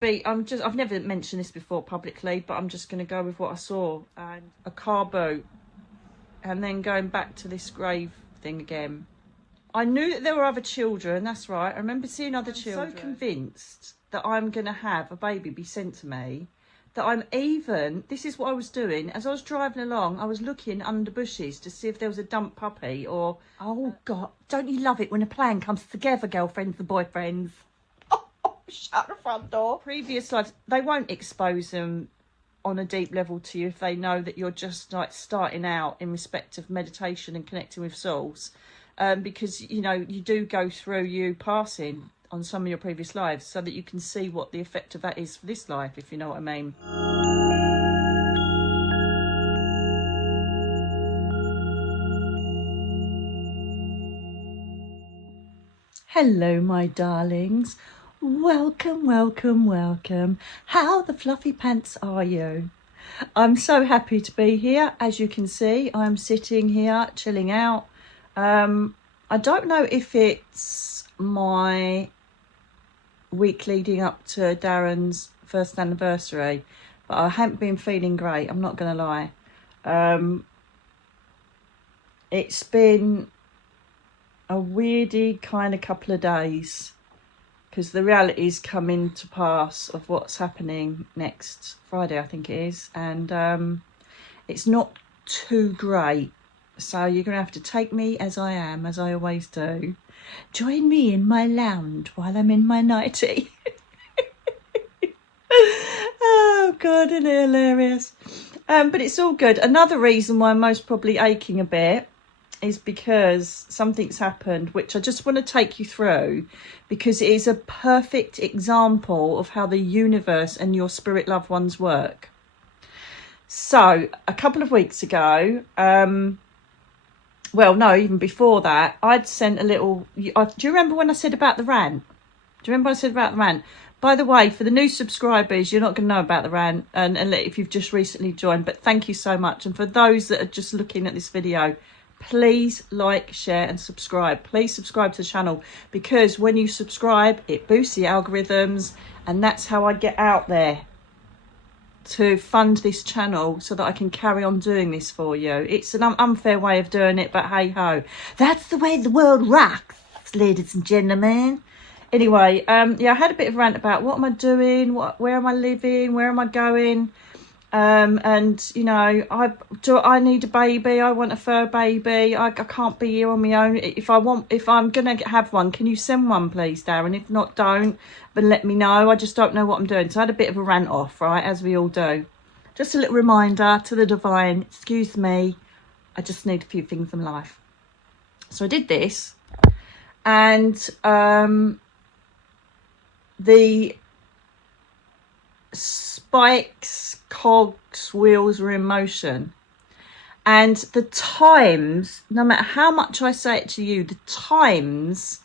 I've never mentioned this before publicly, but I'm just going to go with what I saw, and a car boot, and then going back to this grave thing again. I knew that there were other children, that's right. I remember seeing other children. I'm so convinced that I'm going to have a baby be sent to me, that this is what I was doing. As I was driving along, I was looking under bushes to see if there was a dump puppy or... Oh, God, don't you love it when a plan comes together, girlfriends and boyfriends? Shut the front door. Previous lives, they won't expose them on a deep level to you if they know that you're just like starting out in respect of meditation and connecting with souls, because you know you do go through you passing on some of your previous lives so that you can see what the effect of that is for this life, if you know what I mean. Hello my darlings, welcome, welcome, welcome. How the fluffy pants are you? I'm so happy to be here. As you can see, I'm sitting here chilling out. I don't know if it's my week leading up to Darren's first anniversary, but I haven't been feeling great, I'm not gonna lie. It's been a weirdy kind of couple of days, because the reality's coming to pass of what's happening next Friday, I think it is, and it's not too great. So you're going to have to take me as I am, as I always do. Join me in my lounge while I'm in my nightie. Oh, God, isn't it hilarious? But it's all good. Another reason why I'm most probably aching a bit is because something's happened, which I just want to take you through, because it is a perfect example of how the universe and your spirit loved ones work. So a couple of weeks ago, well, no, even before that, I'd sent a little... Do you remember when I said about the rant? Do you remember what I said about the rant? By the way, for the new subscribers, you're not going to know about the rant, and if you've just recently joined, but thank you so much. And for those that are just looking at this video, please like, share and subscribe. Please subscribe to the channel, because when you subscribe, it boosts the algorithms, and that's how I get out there to fund this channel so that I can carry on doing this for you. It's an unfair way of doing it, but hey ho, that's the way the world rocks, ladies and gentlemen. Anyway, yeah, I had a bit of a rant about what am I doing, where am I living, where am I going, and you know, I need a baby, I want a fur baby, I can't be here on my own. If I'm gonna have one, can you send one please, Darren? If not, don't, but let me know. I just don't know what I'm doing. So I had a bit of a rant off, right, as we all do. Just a little reminder to the divine, excuse me, I just need a few things in life. So I did this, and the spikes, cogs, wheels were in motion, and the times, no matter how much I say it to you, the times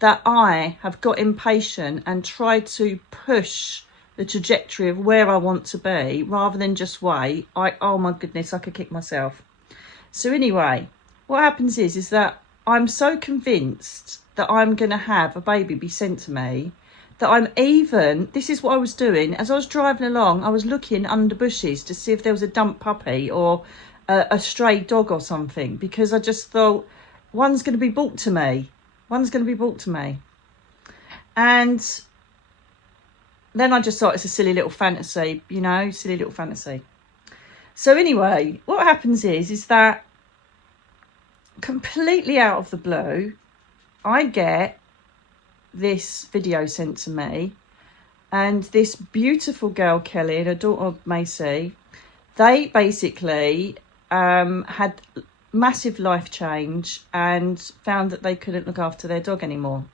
that I have got impatient and tried to push the trajectory of where I want to be rather than just wait, oh my goodness, I could kick myself. So anyway, what happens is that I'm so convinced that I'm going to have a baby be sent to me, that this is what I was doing. As I was driving along, I was looking under bushes to see if there was a dump puppy or a stray dog or something, because I just thought, one's going to be brought to me. One's going to be brought to me. And then I just thought it's a silly little fantasy, you know, silly little fantasy. So anyway, what happens is that completely out of the blue, I get this video sent to me, and this beautiful girl Kelly and her daughter Macy, they basically had massive life change and found that they couldn't look after their dog anymore.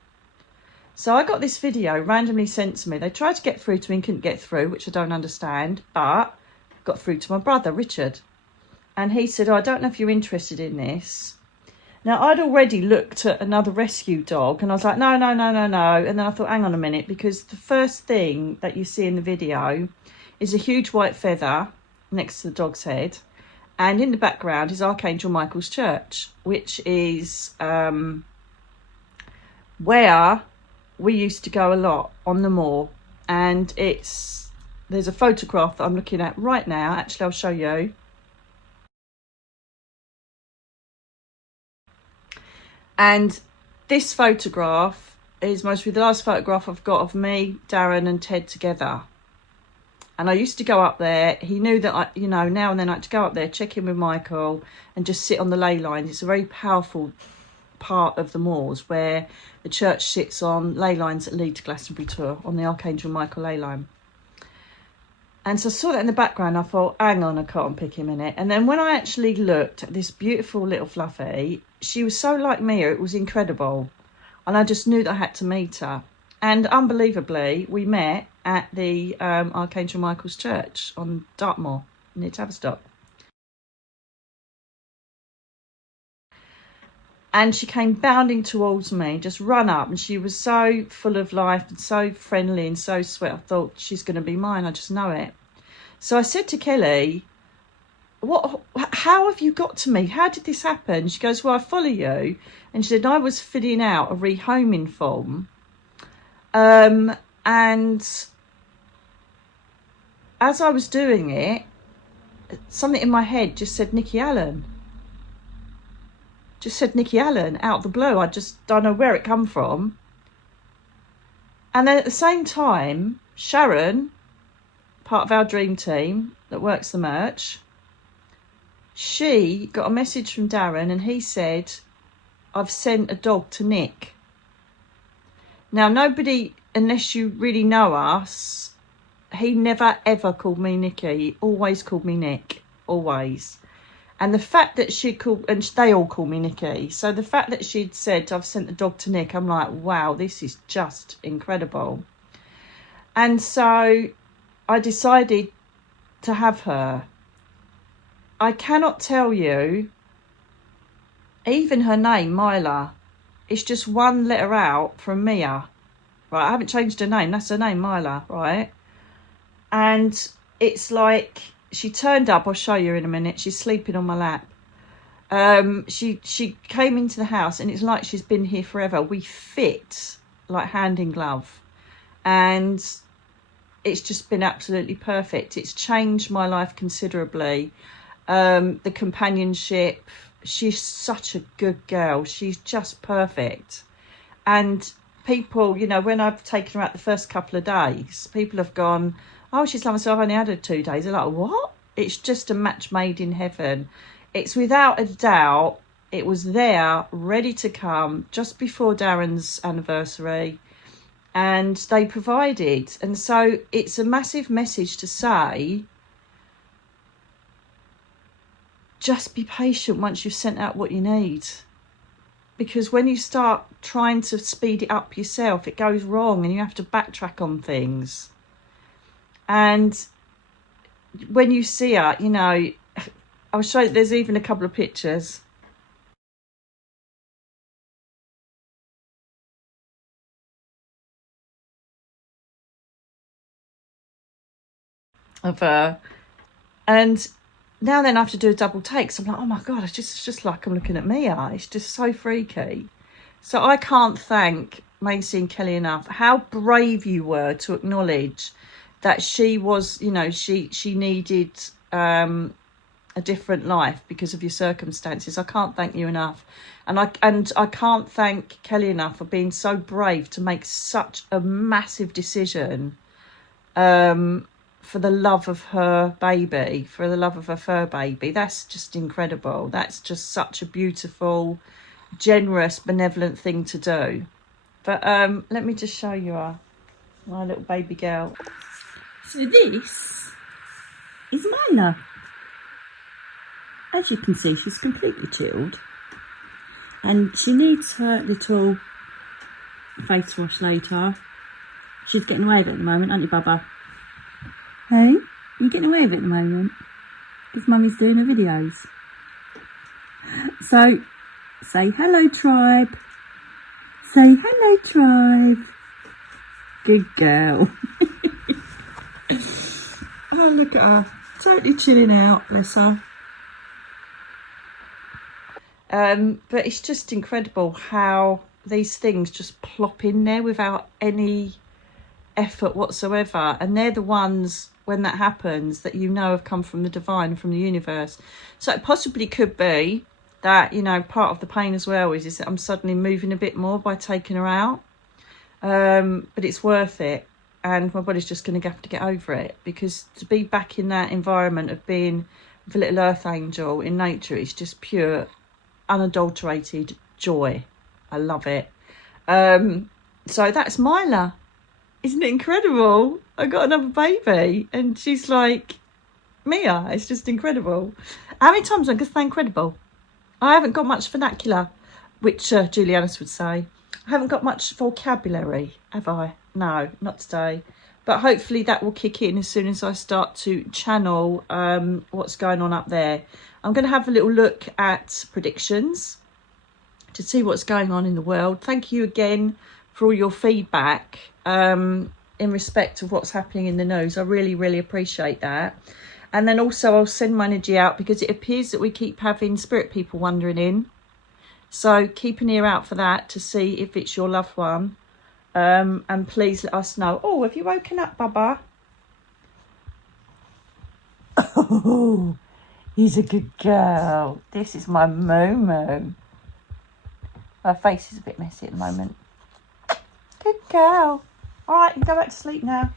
So I got this video randomly sent to me. They tried to get through to me and couldn't get through, which I don't understand, but got through to my brother Richard, and he said, oh, I don't know if you're interested in this. Now, I'd already looked at another rescue dog, and I was like, no. And then I thought, hang on a minute, because the first thing that you see in the video is a huge white feather next to the dog's head. And in the background is Archangel Michael's church, which is where we used to go a lot on the moor and there's a photograph that I'm looking at right now. Actually, I'll show you. And this photograph is mostly the last photograph I've got of me, Darren and Ted together. And I used to go up there. He knew that I, you know, now and then I had to go up there, check in with Michael and just sit on the ley lines. It's a very powerful part of the moors where the church sits on ley lines that lead to Glastonbury Tour on the Archangel Michael ley line. And so I saw that in the background. I thought, hang on, I can't pick him in it. And then when I actually looked at this beautiful little fluffy, she was so like me, it was incredible. And I just knew that I had to meet her. And unbelievably, we met at the Archangel Michael's Church on Dartmoor, near Tavistock. And she came bounding towards me, just run up, and she was so full of life and so friendly and so sweet. I thought, she's going to be mine, I just know it. So I said to Kelly, how have you got to me? How did this happen? She goes, well, I follow you. And she said, I was filling out a rehoming form. And as I was doing it, something in my head just said Nikki Allen. Just said Nikki Allen out of the blue. I just don't know where it come from. And then at the same time, Sharon, part of our dream team that works the merch, she got a message from Darren and he said, I've sent a dog to Nick. Now, nobody, unless you really know us, he never ever called me Nikki. He always called me Nick. Always. And the fact that she called, and they all call me Nikki. So the fact that she'd said, I've sent the dog to Nick, I'm like, wow, this is just incredible. And so I decided to have her. I cannot tell you, even her name, Myla, it's just one letter out from Mia. Right, I haven't changed her name. That's her name, Myla, right? And it's like, she turned up, I'll show you in a minute. She's sleeping on my lap. She came into the house and it's like she's been here forever. We fit like hand in glove. And it's just been absolutely perfect. It's changed my life considerably. The companionship, she's such a good girl. She's just perfect. And people, you know, when I've taken her out the first couple of days, people have gone, oh, she's lovely, so I've only had her 2 days. They're like, what? It's just a match made in heaven. It's without a doubt, it was there, ready to come, just before Darren's anniversary. And they provided. And so it's a massive message to say, just be patient once you've sent out what you need. Because when you start trying to speed it up yourself, it goes wrong and you have to backtrack on things. And when you see her, you know, I'll show you, there's even a couple of pictures. Of her. And now then I have to do a double take. So I'm like, oh my God, it's just like I'm looking at Mia. It's just so freaky. So I can't thank Macy and Kelly enough. How brave you were to acknowledge that she was, you know, she needed a different life because of your circumstances. I can't thank you enough. And I can't thank Kelly enough for being so brave to make such a massive decision for the love of her baby, for the love of her fur baby. That's just incredible. That's just such a beautiful, generous, benevolent thing to do. But let me just show you her, my little baby girl. So this is Myla. As you can see, she's completely chilled. And she needs her little face wash later. She's getting away with it at the moment, aren't you, Bubba? Hey? You're getting away with it at the moment? Because Mummy's doing her videos. So, say hello, tribe. Say hello, tribe. Good girl. Oh, look at her. Totally chilling out, bless her. But it's just incredible how these things just plop in there without any effort whatsoever, and they're the ones, when that happens, that you know have come from the divine, from the universe. So it possibly could be that, you know, part of the pain as well is that I'm suddenly moving a bit more by taking her out, but it's worth it, and my body's just going to have to get over it, because to be back in that environment of being with a little earth angel in nature is just pure, unadulterated joy. I love it. So that's Mila. Isn't it incredible? I got another baby and she's like Mia. It's just incredible. How many times am I going to say incredible? I haven't got much vernacular, which Julianus would say. I haven't got much vocabulary, have I? No, not today. But hopefully that will kick in as soon as I start to channel what's going on up there. I'm going to have a little look at predictions to see what's going on in the world. Thank you again for all your feedback in respect of what's happening in the news. I really, really appreciate that. And then also I'll send my energy out, because it appears that we keep having spirit people wandering in. So keep an ear out for that to see if it's your loved one. And please let us know. Oh, have you woken up, Bubba? Oh, he's a good girl. This is my Momo. Her face is a bit messy at the moment. Good girl. All right, you go back to sleep now.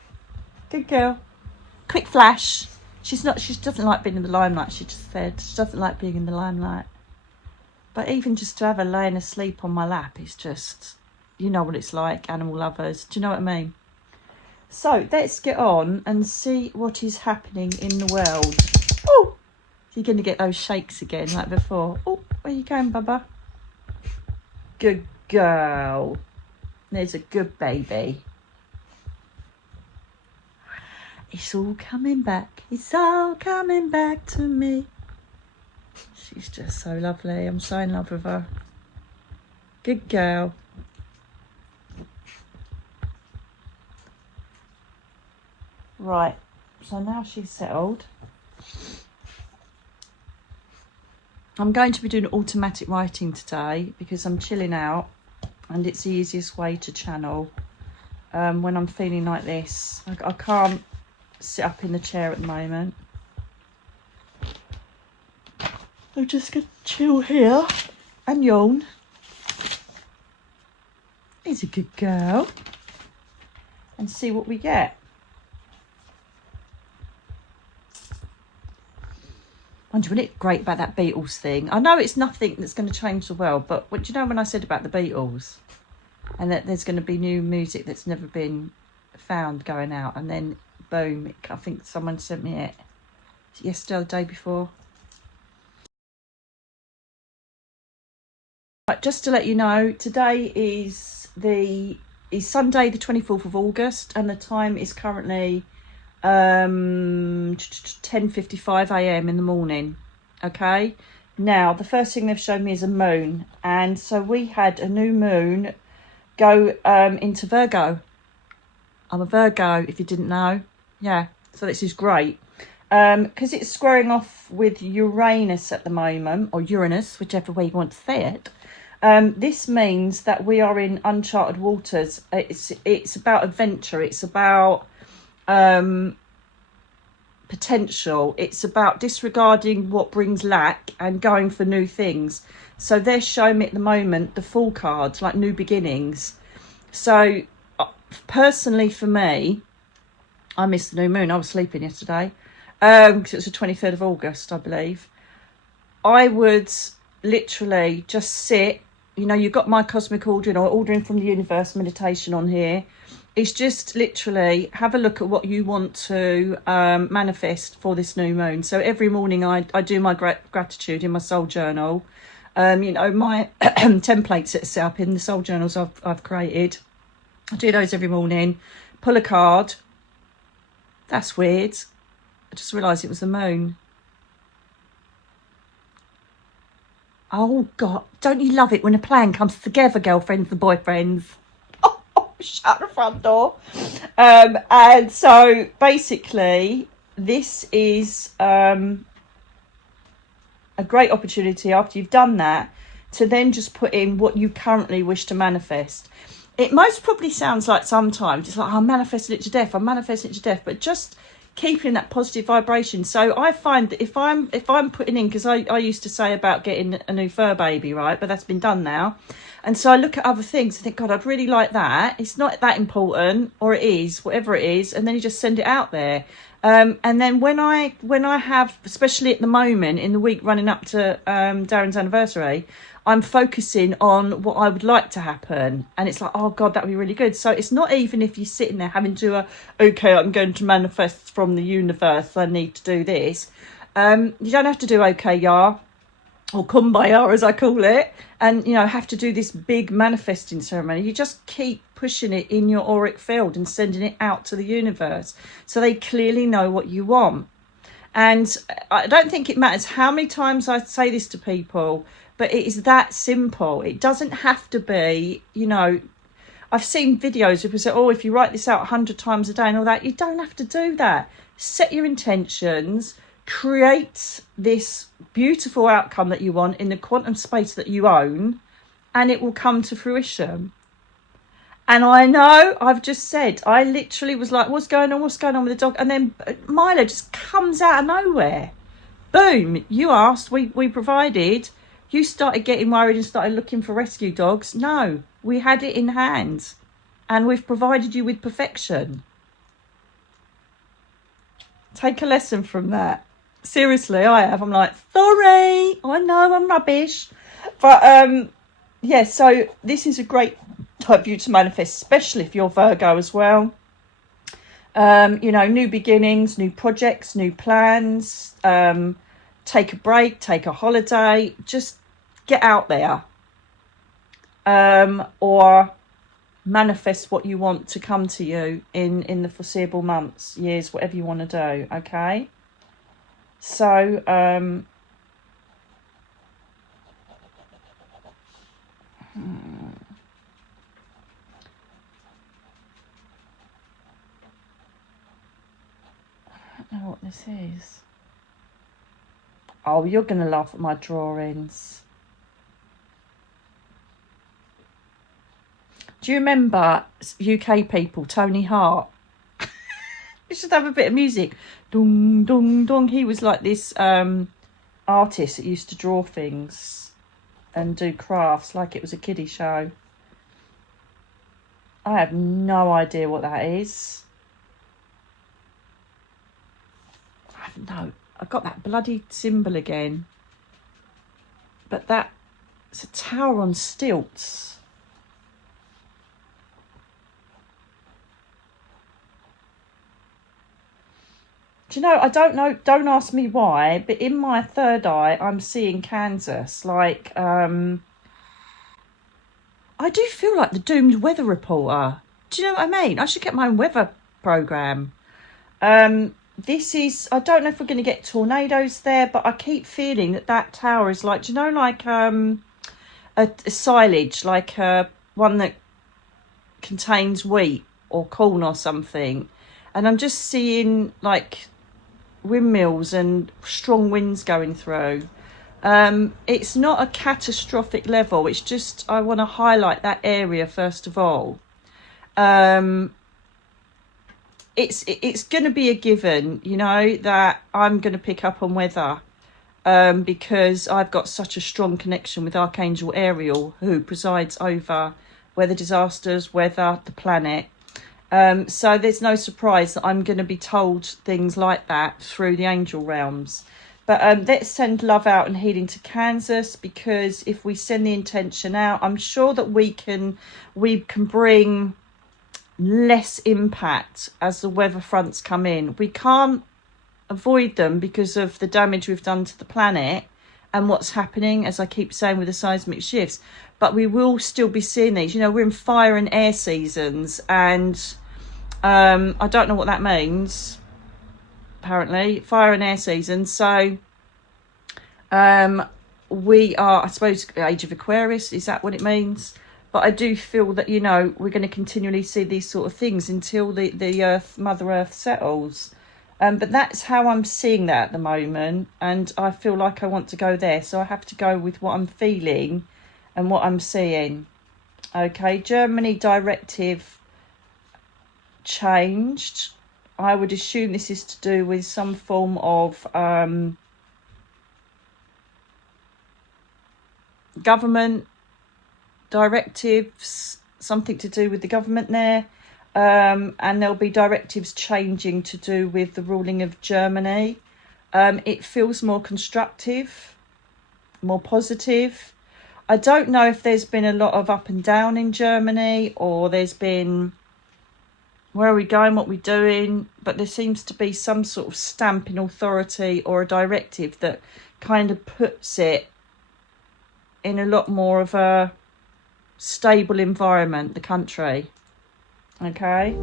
Good girl. Quick flash. She doesn't like being in the limelight, she just said. She doesn't like being in the limelight. But even just to have her laying asleep on my lap is just, you know what it's like, animal lovers. Do you know what I mean? So let's get on and see what is happening in the world. Oh, you're going to get those shakes again like before. Oh, where you going, Bubba? Good girl. There's a good baby. It's all coming back. It's all coming back to me. She's just so lovely. I'm so in love with her. Good girl. Right. So now she's settled. I'm going to be doing automatic writing today because I'm chilling out, and it's the easiest way to channel when I'm feeling like this. I can't sit up in the chair at the moment. I'm just going to chill here and yawn. He's a good girl. And see what we get. Wasn't it great about that Beatles thing? I know it's nothing that's going to change the world, but what do you know when I said about the Beatles? And that there's going to be new music that's never been found going out, and then boom, I think someone sent me it yesterday or the day before. Right, just to let you know, today is Sunday the 24th of August, and the time is currently 10:55 a.m. in the morning. Okay, now the first thing they've shown me is a moon, and so we had a new moon go into Virgo. I'm a Virgo, if you didn't know. Yeah, so this is great because it's squaring off with Uranus at the moment, or Uranus, whichever way you want to say it. This means that we are in uncharted waters. It's about adventure. It's about potential. It's about disregarding what brings lack and going for new things. So they're showing me at the moment the Fool cards, like new beginnings. So personally for me, I missed the new moon. I was sleeping yesterday because it was the 23rd of August, I believe. I would literally just sit. You know, you've got my cosmic ordering or ordering from the universe meditation on here. It's just literally have a look at what you want to manifest for this new moon. So every morning I do my gratitude in my soul journal. You know, my templates that are set up in the soul journals I've created. I do those every morning. Pull a card. That's weird. I just realised it was the moon. Oh, God. Don't you love it when a plan comes together, girlfriends and boyfriends? Oh, shut the front door. And so, basically, this is a great opportunity after you've done that to then just put in what you currently wish to manifest. it most probably sounds like sometimes it's like, I'm manifesting it to death, I'm manifesting it to death, but just keeping that positive vibration. So I find that if I'm putting in, because I used to say about getting a new fur baby, right, but that's been done now, and so I look at other things and think, God, I'd really like that. It's not that important, or it is, whatever it is, and then you just send it out there. And then when I have, especially at the moment in the week running up to Darren's anniversary, I'm focusing on what I would like to happen. And it's like, oh God, that would be really good. So it's not even if you're sitting there having to, okay, I'm going to manifest from the universe, I need to do this. You don't have to do okay, ya, or kumbaya as I call it, and have to do this big manifesting ceremony. You just keep pushing it in your auric field and sending it out to the universe so they clearly know what you want. And I don't think it matters how many times I say this to people, but it is that simple. It doesn't have to be, I've seen videos where people say, oh, if you write this out 100 times a day and all that. You don't have to do that. Set your intentions, create this beautiful outcome that you want in the quantum space that you own, and it will come to fruition. And I know I've just said, I literally was like, what's going on with the dog? And then Milo just comes out of nowhere. Boom, you asked, we provided. You started getting worried and started looking for rescue dogs. No, we had it in hand and we've provided you with perfection. Take a lesson from that. Seriously, I have. I'm like, sorry, I know I'm rubbish. But yeah, so this is a great type of you to manifest, especially if you're Virgo as well. New beginnings, new projects, new plans. Take a break, take a holiday, just get out there. Or manifest what you want to come to you in the foreseeable months, years, whatever you want to do, okay? So, I don't know what this is. Oh, you're going to laugh at my drawings. Do you remember UK people, Tony Hart? You should have a bit of music. Dong, dong, dong. He was like this artist that used to draw things and do crafts like it was a kiddie show. I have no idea what that is. No, I've got that bloody symbol again. But it's a tower on stilts. Do you know, I don't know, don't ask me why, but in my third eye, I'm seeing Kansas. Like, I do feel like the doomed weather reporter. Do you know what I mean? I should get my own weather programme. This is, I don't know if we're going to get tornadoes there, but I keep feeling that tower is like, do you know, like a silage, like one that contains wheat or corn or something. And I'm just seeing like windmills and strong winds going through. It's not a catastrophic level. It's just, I want to highlight that area first of all. It's going to be a given, that I'm going to pick up on weather because I've got such a strong connection with Archangel Ariel, who presides over weather disasters, weather, the planet. So there's no surprise that I'm going to be told things like that through the angel realms. But let's send love out and healing to Kansas, because if we send the intention out, I'm sure that we can bring less impact as the weather fronts come in. We can't avoid them because of the damage we've done to the planet and what's happening, as I keep saying, with the seismic shifts, but we will still be seeing these. We're in fire and air seasons, and I don't know what that means, apparently, fire and air seasons. So we are, I suppose, age of Aquarius, is that what it means? But I do feel that, we're going to continually see these sort of things until the Earth, Mother Earth settles. But that's how I'm seeing that at the moment. And I feel like I want to go there. So I have to go with what I'm feeling and what I'm seeing. Okay, Germany directive changed. I would assume this is to do with some form of government directives, something to do with the government there. And there'll be directives changing to do with the ruling of Germany. It feels more constructive, more positive. I don't know if there's been a lot of up and down in Germany, or there's been, where are we going, what are we doing? But there seems to be some sort of stamp in authority or a directive that kind of puts it in a lot more of a stable environment, the country. Okay.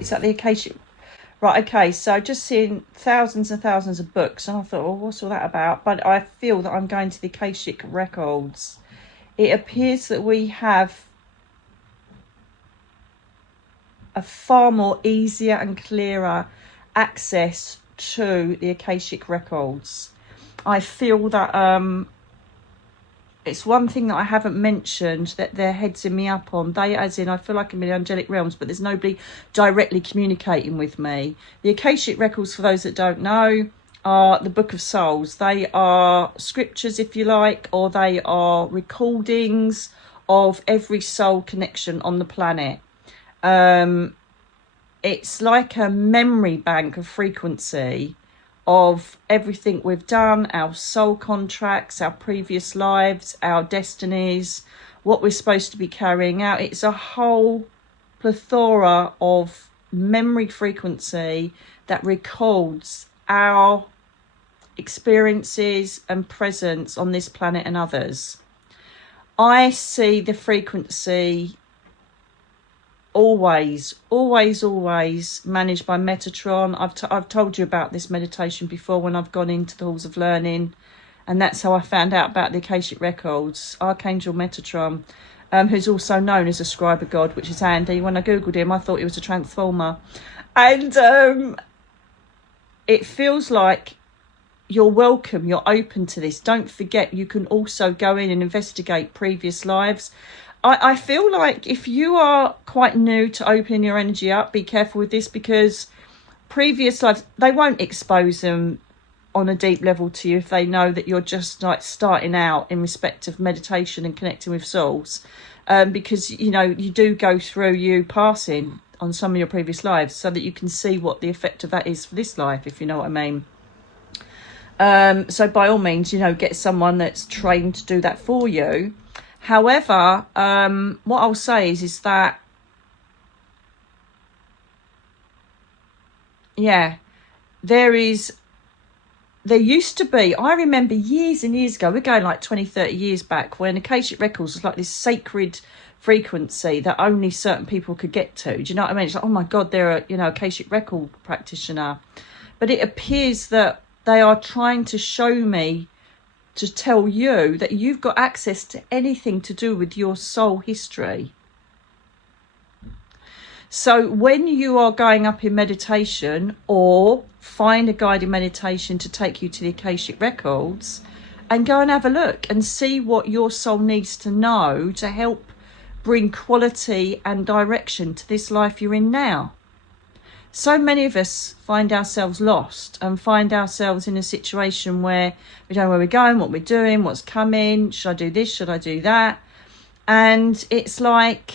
Is that the Akashic? Right, okay, so just seeing thousands and thousands of books, and I thought, well, what's all that about? But I feel that I'm going to the Akashic Records. It appears that we have a far more easier and clearer access to the Akashic Records. I feel that it's one thing that I haven't mentioned that they're headsing me up on. They, as in, I feel like I'm in the angelic realms, but there's nobody directly communicating with me. The Akashic Records, for those that don't know, are the Book of Souls. They are scriptures, if you like, or they are recordings of every soul connection on the planet. It's like a memory bank of frequency of everything we've done, our soul contracts, our previous lives, our destinies, what we're supposed to be carrying out. It's a whole plethora of memory frequency that records our experiences and presence on this planet and others. I see the frequency always managed by Metatron. I've told you about this meditation before when I've gone into the halls of learning, and that's how I found out about the Akashic Records. Archangel Metatron, who's also known as a scribe of God, which is handy. When I googled him, I thought he was a transformer, and it feels like you're welcome, you're open to this. Don't forget, you can also go in and investigate previous lives. I feel like if you are quite new to opening your energy up, be careful with this, because previous lives, they won't expose them on a deep level to you if they know that you're just like starting out in respect of meditation and connecting with souls. Because, you know, you do go through you passing on some of your previous lives so that you can see what the effect of that is for this life, if you know what I mean. So by all means, you know, get someone that's trained to do that for you. However, what I'll say is that, yeah, there used to be, I remember years and years ago, we're going like 20, 30 years back, when Akashic Records was like this sacred frequency that only certain people could get to. Do you know what I mean? It's like, oh my God, they're a, you know, Akashic Record practitioner. But it appears that they are trying to show me, to tell you that you've got access to anything to do with your soul history. So when you are going up in meditation, or find a guided meditation to take you to the Akashic Records, and go and have a look and see what your soul needs to know to help bring quality and direction to this life you're in now. So many of us find ourselves lost and find ourselves in a situation where we don't know where we're going, what we're doing, what's coming. Should I do this? Should I do that? And it's like,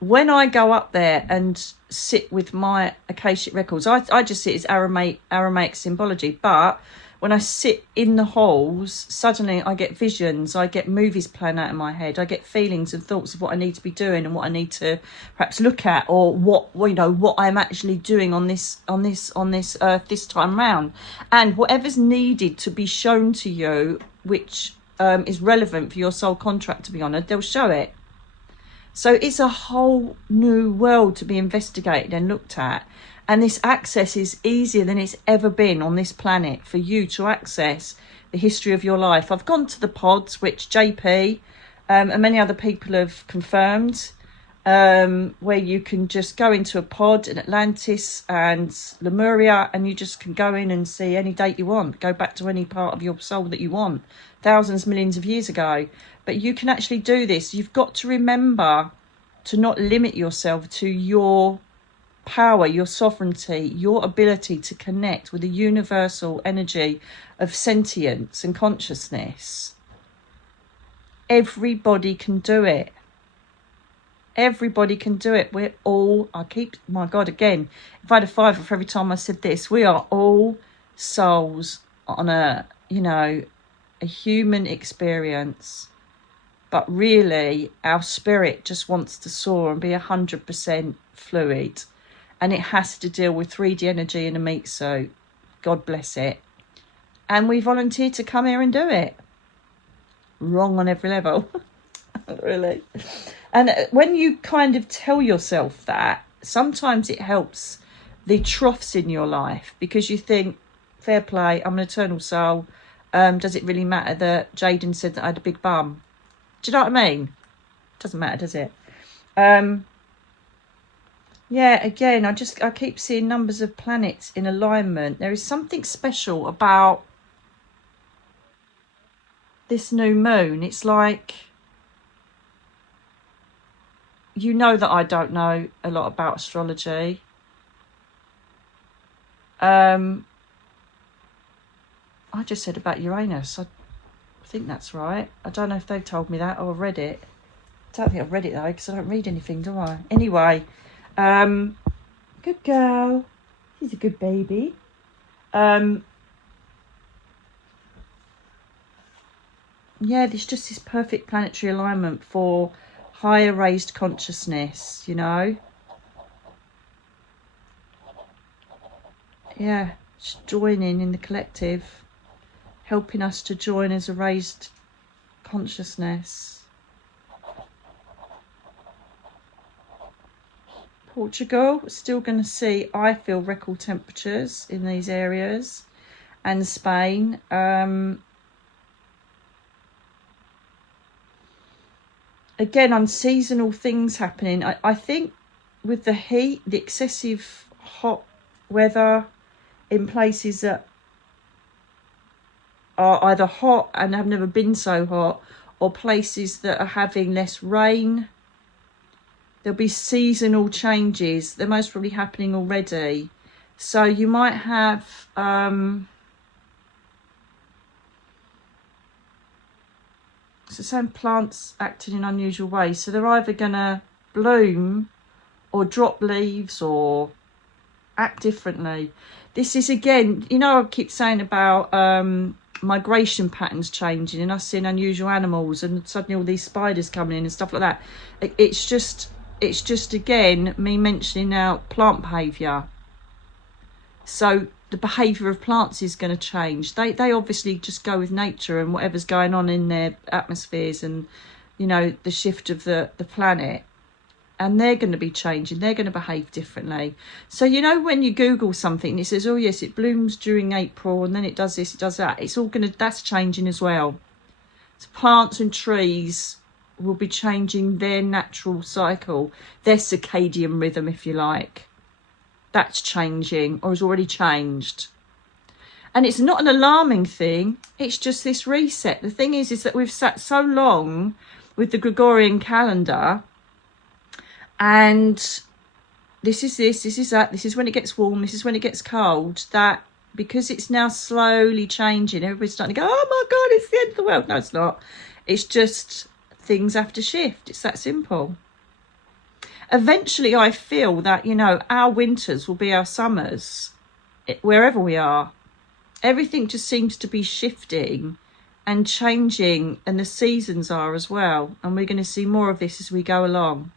when I go up there and sit with my Akashic Records, I just see it as Aramaic symbology. But when I sit in the halls, suddenly I get visions, I get movies playing out in my head, I get feelings and thoughts of what I need to be doing and what I need to perhaps look at, or what, you know, what I'm actually doing on this earth this time round. And whatever's needed to be shown to you, which is relevant for your soul contract to be honoured, they'll show it. So it's a whole new world to be investigated and looked at. And this access is easier than it's ever been on this planet for you to access the history of your life. I've gone to the pods, which JP and many other people have confirmed, where you can just go into a pod in Atlantis and Lemuria, and you just can go in and see any date you want, go back to any part of your soul that you want, thousands, millions of years ago. But you can actually do this. You've got to remember to not limit yourself to your power, your sovereignty, your ability to connect with the universal energy of sentience and consciousness. Everybody can do it. Everybody can do it. We're all, my God, again, if I had a fiver for every time I said this, we are all souls on a human experience. But really, our spirit just wants to soar and be 100% fluid. And it has to deal with 3D energy in a meat suit. God bless it. And we volunteered to come here and do it. Wrong on every level. Really. And when you kind of tell yourself that, sometimes it helps the troughs in your life, because you think, fair play, I'm an eternal soul. Does it really matter that Jaden said that I had a big bum? Do you know what I mean? Doesn't matter, does it? Yeah, again, I keep seeing numbers of planets in alignment. There is something special about this new moon. It's like, you know that I don't know a lot about astrology. I just said about Uranus. I think that's right. I don't know if they've told me that or read it. I don't think I've read it though, because I don't read anything, do I? Anyway, good girl. She's a good baby. Yeah, there's just this perfect planetary alignment for higher raised consciousness, you know. Yeah, just joining in the collective, helping us to join as a raised consciousness. Portugal, still going to see, I feel, record temperatures in these areas, and Spain. Again, unseasonal things happening. I think with the heat, the excessive hot weather in places that are either hot and have never been so hot, or places that are having less rain. There'll be seasonal changes. They're most probably happening already. So you might have so some plants acting in unusual ways. So they're either going to bloom or drop leaves or act differently. This is, again, you know, I keep saying about migration patterns changing and us seeing unusual animals and suddenly all these spiders coming in and stuff like that. It's just again, me mentioning now plant behaviour. So the behaviour of plants is going to change. They obviously just go with nature and whatever's going on in their atmospheres and, you know, the shift of the planet. And they're going to be changing. They're going to behave differently. So, you know, when you Google something and it says, oh, yes, it blooms during April and then it does this, it does that. It's all that's changing as well. So plants and trees will be changing their natural cycle, their circadian rhythm, if you like. That's changing or has already changed. And it's not an alarming thing. It's just this reset. The thing is that we've sat so long with the Gregorian calendar, and this is that, this is when it gets warm, this is when it gets cold, that because it's now slowly changing, everybody's starting to go, oh my God, it's the end of the world. No, it's not. It's just things have to shift. It's that simple. Eventually, I feel that, you know, our winters will be our summers, wherever we are. Everything just seems to be shifting and changing, and the seasons are as well. And we're going to see more of this as we go along.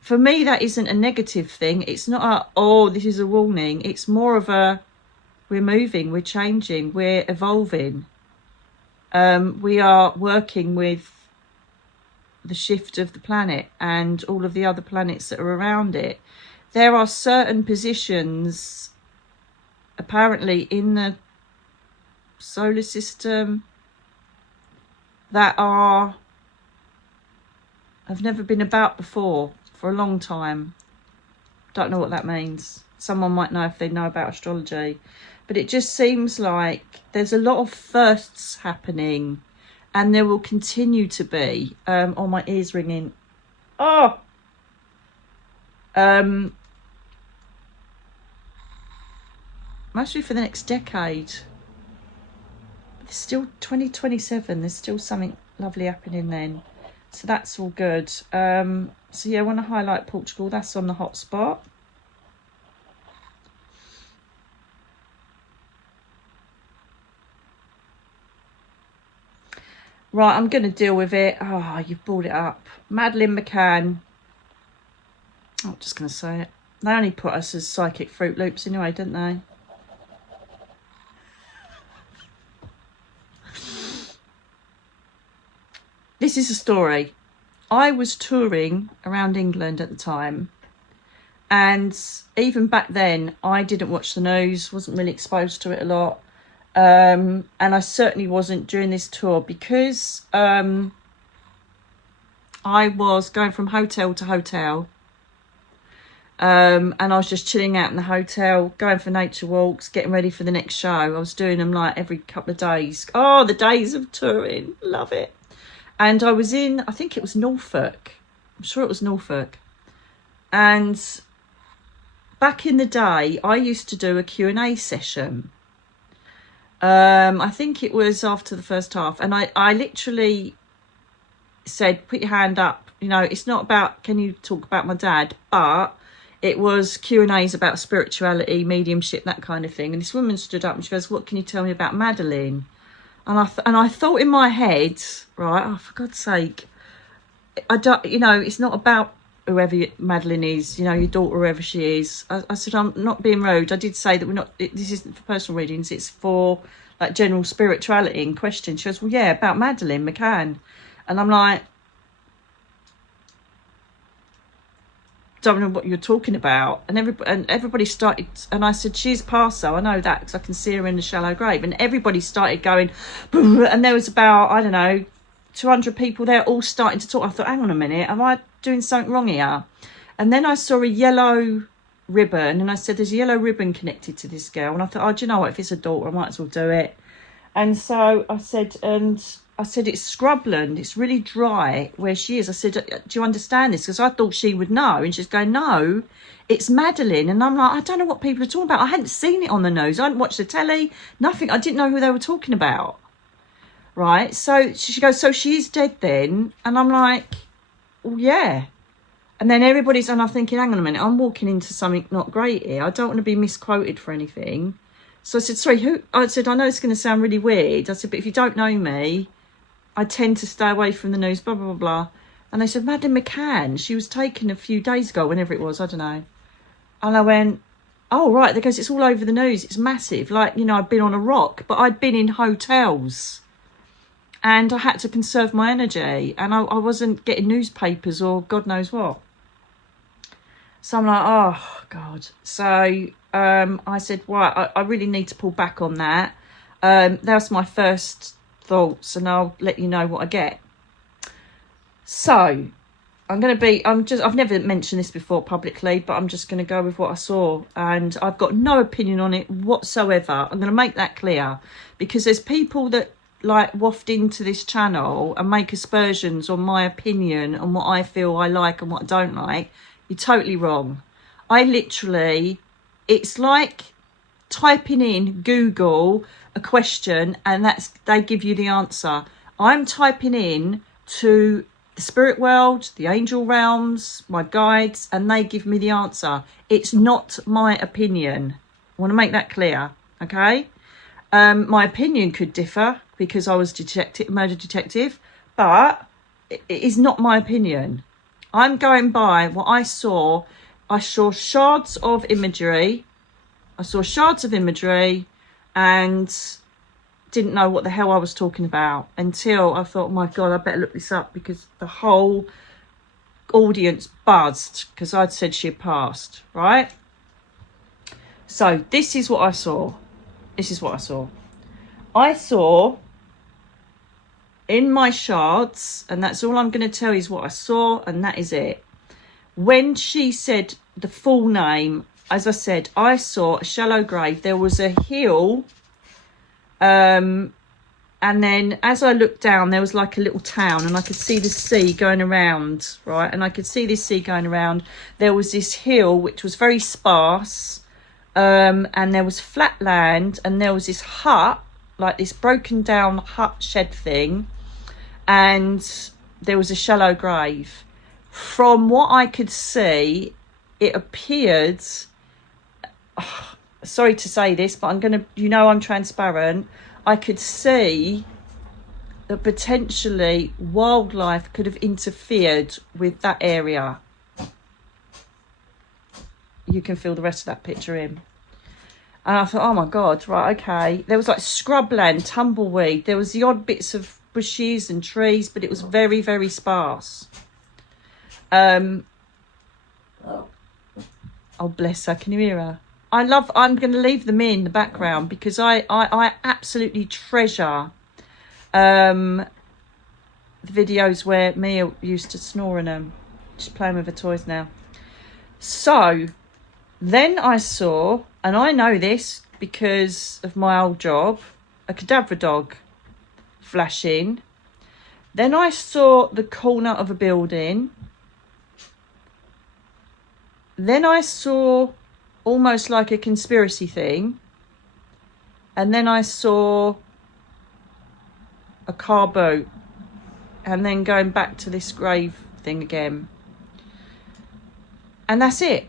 For me, that isn't a negative thing. It's not this is a warning. It's more of we're moving, we're changing, we're evolving. We are working with the shift of the planet and all of the other planets that are around it. There are certain positions apparently in the solar system that have never been about before for a long time. Don't know what that means. Someone might know if they know about astrology, but it just seems like there's a lot of firsts happening, and there will continue to be. Oh, my ears ringing. Oh, mostly for the next decade. It's still 2027. There's still something lovely happening then, so that's all good. So yeah, I want to highlight Portugal. That's on the hot spot. Right, I'm going to deal with it. Oh, you've brought it up. Madeleine Mccann. I'm just going to say it. They only put us as psychic Fruit Loops anyway, didn't they? This is a story. I was touring around England at the time. And even back then, I didn't watch the news, wasn't really exposed to it a lot. And I certainly wasn't during this tour because I was going from hotel to hotel. And I was just chilling out in the hotel, going for nature walks, getting ready for the next show. I was doing them like every couple of days. Oh, the days of touring. Love it. And I was in, I think it was Norfolk. I'm sure it was Norfolk. And back in the day, I used to do a Q&A session. I think it was after the first half, and I literally said, put your hand up. You know, it's not about, can you talk about my dad? But it was Q&As about spirituality, mediumship, that kind of thing. And this woman stood up and she goes, what can you tell me about Madeleine? And I thought in my head, right, oh, for God's sake, I don't, you know, it's not about whoever Madeleine is, you know, your daughter, whoever she is. I said, I'm not being rude. I did say that we're not, this isn't for personal readings, it's for like general spirituality and questions. She goes, well, yeah, about Madeleine Mccann. And I'm like, don't know what you're talking about. And everybody started, and I said, she's passed though, I know that because I can see her in the shallow grave. And everybody started going, and there was about, I don't know, 200 people there all starting to talk. I thought, hang on a minute, am I doing something wrong here? And then I saw a yellow ribbon, and I said, there's a yellow ribbon connected to this girl. And I thought, oh, do you know what, if it's a daughter, I might as well do it. And so I said, it's scrubland, it's really dry where she is. I said, do you understand this? Because I thought she would know. And she's going, no, it's Madeleine. And I'm like, I don't know what people are talking about. I hadn't seen it on the news, I hadn't watched the telly, nothing. I didn't know who they were talking about. Right, so she goes, so she's dead then? And I'm like, well, yeah. And then everybody's, and I'm thinking, hang on a minute, I'm walking into something not great here. I don't want to be misquoted for anything. So I said, sorry, who? I said, I know it's going to sound really weird. I said, but if you don't know me, I tend to stay away from the news, blah, blah, blah, blah. And they said, Madeleine Mccann, she was taken a few days ago, whenever it was, I don't know. And I went, oh, right, because it's all over the news. It's massive. Like, you know, I'd been on a rock, but I'd been in hotels. And I had to conserve my energy, and I wasn't getting newspapers or God knows what. So I'm like, oh, God. So I said, right, I really need to pull back on that. That's my first thoughts, and I'll let you know what I get. So I've never mentioned this before publicly, but I'm just going to go with what I saw. And I've got no opinion on it whatsoever. I'm going to make that clear, because there's people that like waft into this channel and make aspersions on my opinion on what I feel I like and what I don't like. You're totally wrong. It's like typing in Google a question and they give you the answer. I'm typing in to the spirit world, the angel realms, my guides, and they give me the answer. It's not my opinion. I want to make that clear, okay? My opinion could differ because I was murder detective, but it is not my opinion. I'm going by what I saw. I saw shards of imagery. And didn't know what the hell I was talking about until I thought, oh my God, I better look this up, because the whole audience buzzed because I'd said she had passed, right? So this is what I saw. This is what I saw. I saw in my shards, and that's all I'm going to tell you is what I saw, and that is it. When she said the full name, as I said, I saw a shallow grave. There was a hill, and then as I looked down, there was like a little town, and I could see the sea going around, right? And I could see this sea going around. There was this hill, which was very sparse, and there was flat land, and there was this hut, like this broken down hut shed thing, and there was a shallow grave. From what I could see, it appeared, sorry to say this, but I'm going to, I'm transparent. I could see that potentially wildlife could have interfered with that area. You can fill the rest of that picture in. And I thought, oh my God, right, okay. There was like scrubland, tumbleweed. There was the odd bits of bushes and trees, but it was very, very sparse. Oh, bless her. Can you hear her? I'm going to leave them in the background because I absolutely treasure the videos where Mia used to snore in them. She's playing with her toys now. So then I saw, and I know this because of my old job, a cadaver dog flashing. Then I saw the corner of a building. Then I saw almost like a conspiracy thing. And then I saw a car boat. And then going back to this grave thing again. And that's it.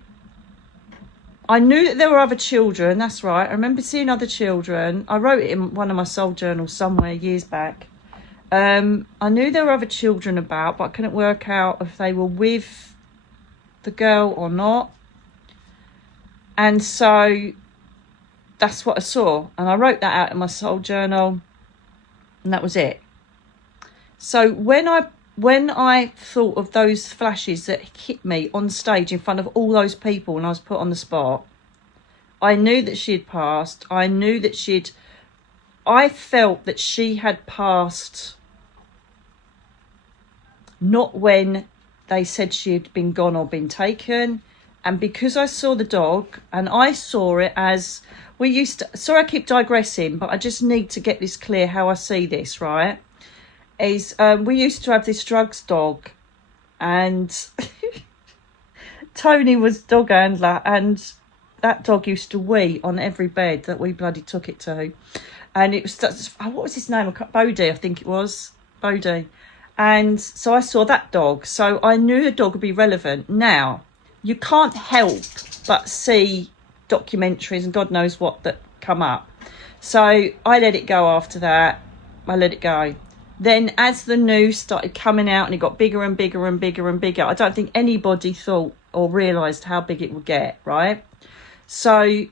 I knew that there were other children, that's right. I remember seeing other children. I wrote it in one of my soul journals somewhere years back. I knew there were other children about, but I couldn't work out if they were with the girl or not. And so that's what I saw. And I wrote that out in my soul journal, and that was it. So when I thought of those flashes that hit me on stage in front of all those people and I was put on the spot, I knew that she had passed. I felt that she had passed not when they said she had been gone or been taken. And because I saw the dog, and I saw it as sorry I keep digressing, but I just need to get this clear how I see this, right? We used to have this drugs dog, and Tony was dog handler, and that dog used to wee on every bed that we bloody took it to. And it was, what was his name? Bodie, I think it was. Bodie. And so I saw that dog. So I knew the dog would be relevant. Now, you can't help but see documentaries and God knows what that come up. So I let it go after that. I let it go. Then as the news started coming out and it got bigger and bigger and bigger and bigger, I don't think anybody thought or realised how big it would get, right? So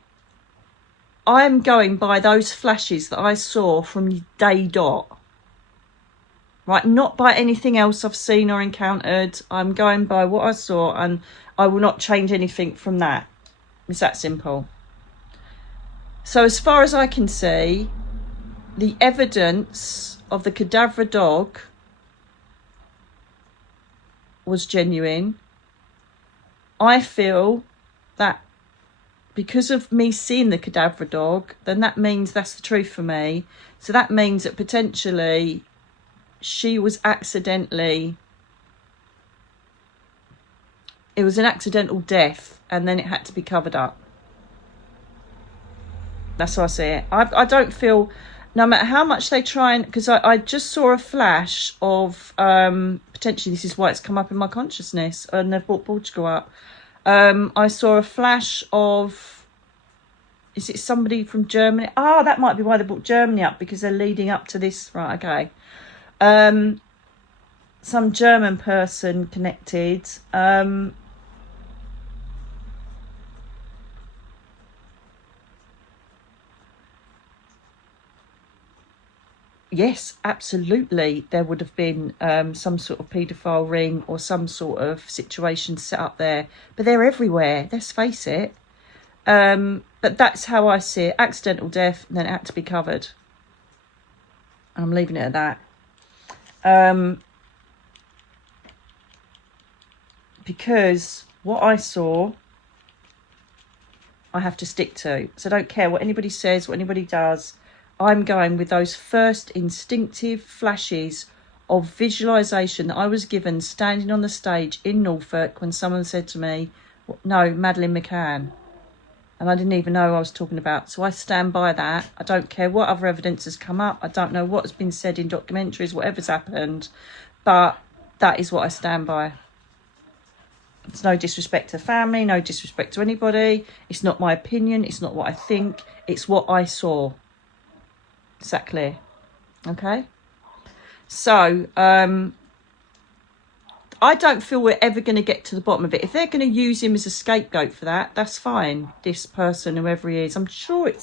I'm going by those flashes that I saw from day dot, right? Not by anything else I've seen or encountered. I'm going by what I saw, and I will not change anything from that. It's that simple. So as far as I can see, the evidence of the cadaver dog was genuine. I feel that because of me seeing the cadaver dog, then that means that's the truth for me. So that means that potentially she was accidentally, it was an accidental death, and then it had to be covered up. That's how I see it. I don't feel, no matter how much they try and, because I just saw a flash of, potentially this is why it's come up in my consciousness, and they've brought Portugal up. I saw a flash of, is it somebody from Germany? Oh, that might be why they brought Germany up, because they're leading up to this. Right, okay. Some German person connected. yes, absolutely, there would have been some sort of paedophile ring or some sort of situation set up there. But they're everywhere, let's face it. But that's how I see it. Accidental death, and then it had to be covered. And I'm leaving it at that. Because what I saw, I have to stick to. So I don't care what anybody says, what anybody does. I'm going with those first instinctive flashes of visualisation that I was given standing on the stage in Norfolk when someone said to me, no, Madeleine McCann. And I didn't even know who I was talking about. So I stand by that. I don't care what other evidence has come up. I don't know what's been said in documentaries, whatever's happened. But that is what I stand by. It's no disrespect to family, no disrespect to anybody. It's not my opinion. It's not what I think. It's what I saw. Is that clear? Okay. So, I don't feel we're ever going to get to the bottom of it. If they're going to use him as a scapegoat for that, that's fine. This person, whoever he is, I'm sure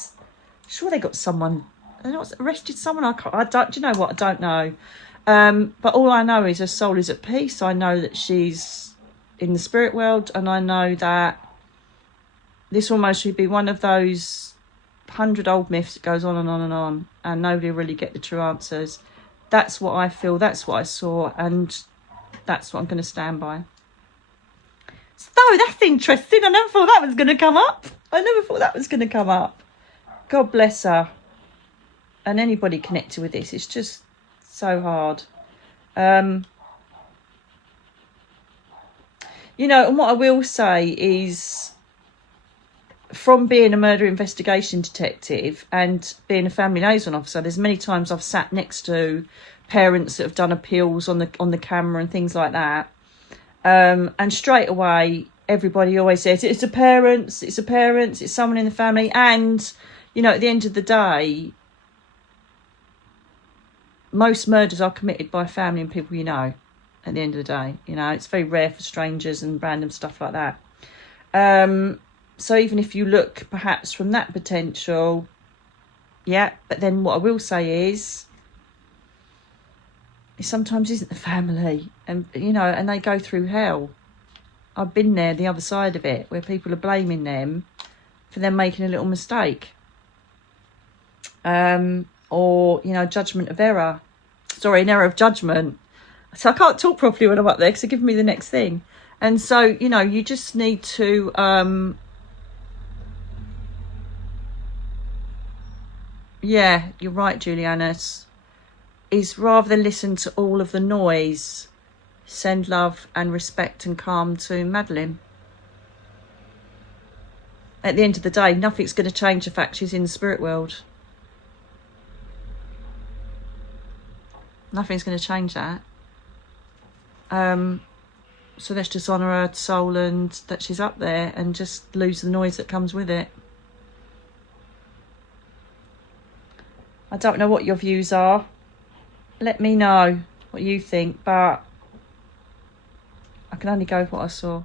they got someone. They not arrested someone. I don't. Do you know what? I don't know. But all I know is her soul is at peace. I know that she's in the spirit world, and I know that this almost should be one of those 100 old myths that goes on and on and on, and nobody will really get the true answers. That's what I feel. That's what I saw, and that's what I'm going to stand by. So that's interesting. I never thought that was going to come up. God bless her. And anybody connected with this, it's just so hard. You know, and what I will say is, from being a murder investigation detective and being a family liaison officer, there's many times I've sat next to parents that have done appeals on the camera and things like that. And straight away, everybody always says, it's parents, it's someone in the family. And, you know, at the end of the day, most murders are committed by family and people you know. At the end of the day, you know, it's very rare for strangers and random stuff like that. So even if you look perhaps from that potential, yeah, but then what I will say is, it sometimes isn't the family, and you know, and they go through hell. I've been there, the other side of it, where people are blaming them for them making a little mistake, or you know, judgment of error. Sorry, an error of judgment. So I can't talk properly when I'm up there because they're giving me the next thing. And so, you know, you just need to yeah, you're right, Julianus, is rather than listen to all of the noise, send love and respect and calm to Madeleine. At the end of the day, nothing's going to change the fact she's in the spirit world. Nothing's going to change that. So let's just honour her soul and that she's up there, and just lose the noise that comes with it. I don't know what your views are. Let me know what you think, but I can only go with what I saw.